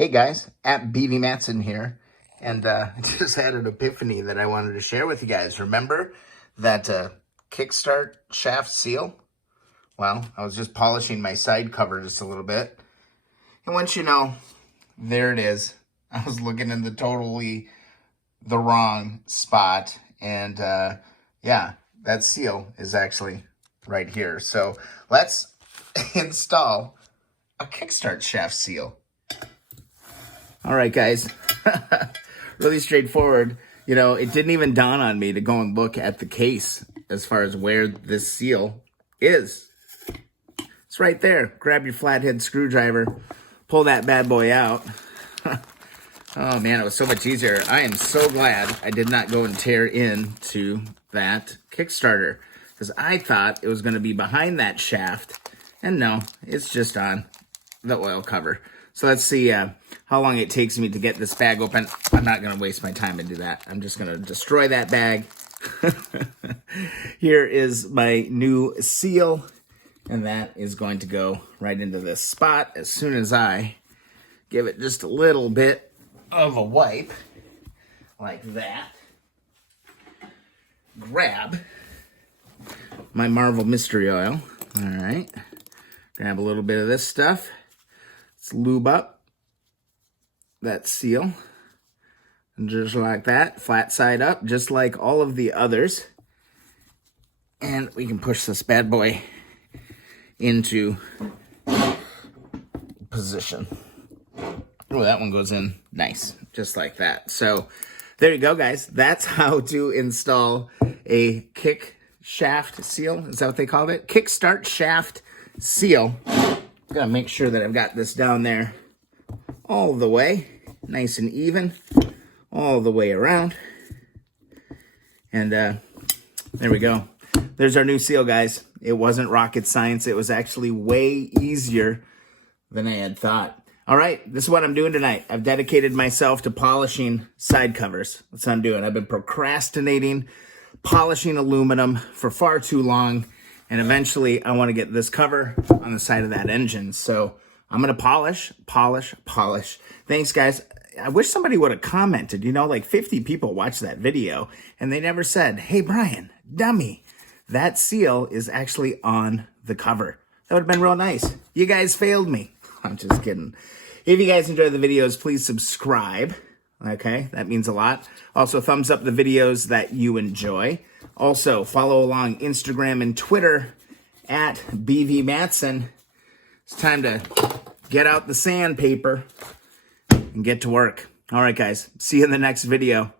Hey guys, at BV Matson here, and I just had an epiphany that I wanted to share with you guys. Remember that Kickstart shaft seal? Well, I was just polishing my side cover just a little bit, and once you know, there it is. I was looking in the wrong spot, and yeah, that seal is actually right here. So let's install a Kickstart shaft seal. All right, guys, really straightforward. You know, it didn't even dawn on me to go and look at the case as far as where this seal is. It's right there. Grab your flathead screwdriver, pull that bad boy out. Oh man, it was so much easier. I am so glad I did not go and tear into that Kickstarter, because I thought it was going to be behind that shaft, and no, it's just on the oil cover. So let's see how long it takes me to get this bag open. I'm not going to waste my time and do that. I'm just going to destroy that bag. Here is my new seal, and that is going to go right into this spot as soon as I give it just a little bit of a wipe, like that. Grab my Marvel Mystery Oil. All right. Grab a little bit of this stuff. Let's lube up that seal, and just like that, flat side up, just like all of the others. And we can push this bad boy into position. Oh, that one goes in nice, just like that. So there you go, guys. That's how to install a kick shaft seal. Is that what they called it? Kickstart shaft seal. I'm gonna make sure that I've got this down there all the way, nice and even, all the way around. And there we go. There's our new seal, guys. It wasn't rocket science. It was actually way easier than I had thought. All right, this is what I'm doing tonight. I've dedicated myself to polishing side covers. That's what I'm doing. I've been procrastinating polishing aluminum for far too long. And eventually, I want to get this cover on the side of that engine. So I'm going to polish. Thanks, guys. I wish somebody would have commented. You know, like 50 people watched that video, and they never said, hey, Brian, dummy, that seal is actually on the cover. That would have been real nice. You guys failed me. I'm just kidding. If you guys enjoy the videos, please subscribe. Okay, that means a lot. Also, thumbs up the videos that you enjoy. Also, follow along Instagram and Twitter at BV Matson. It's time to get out the sandpaper and get to work. All right, guys. See you in the next video.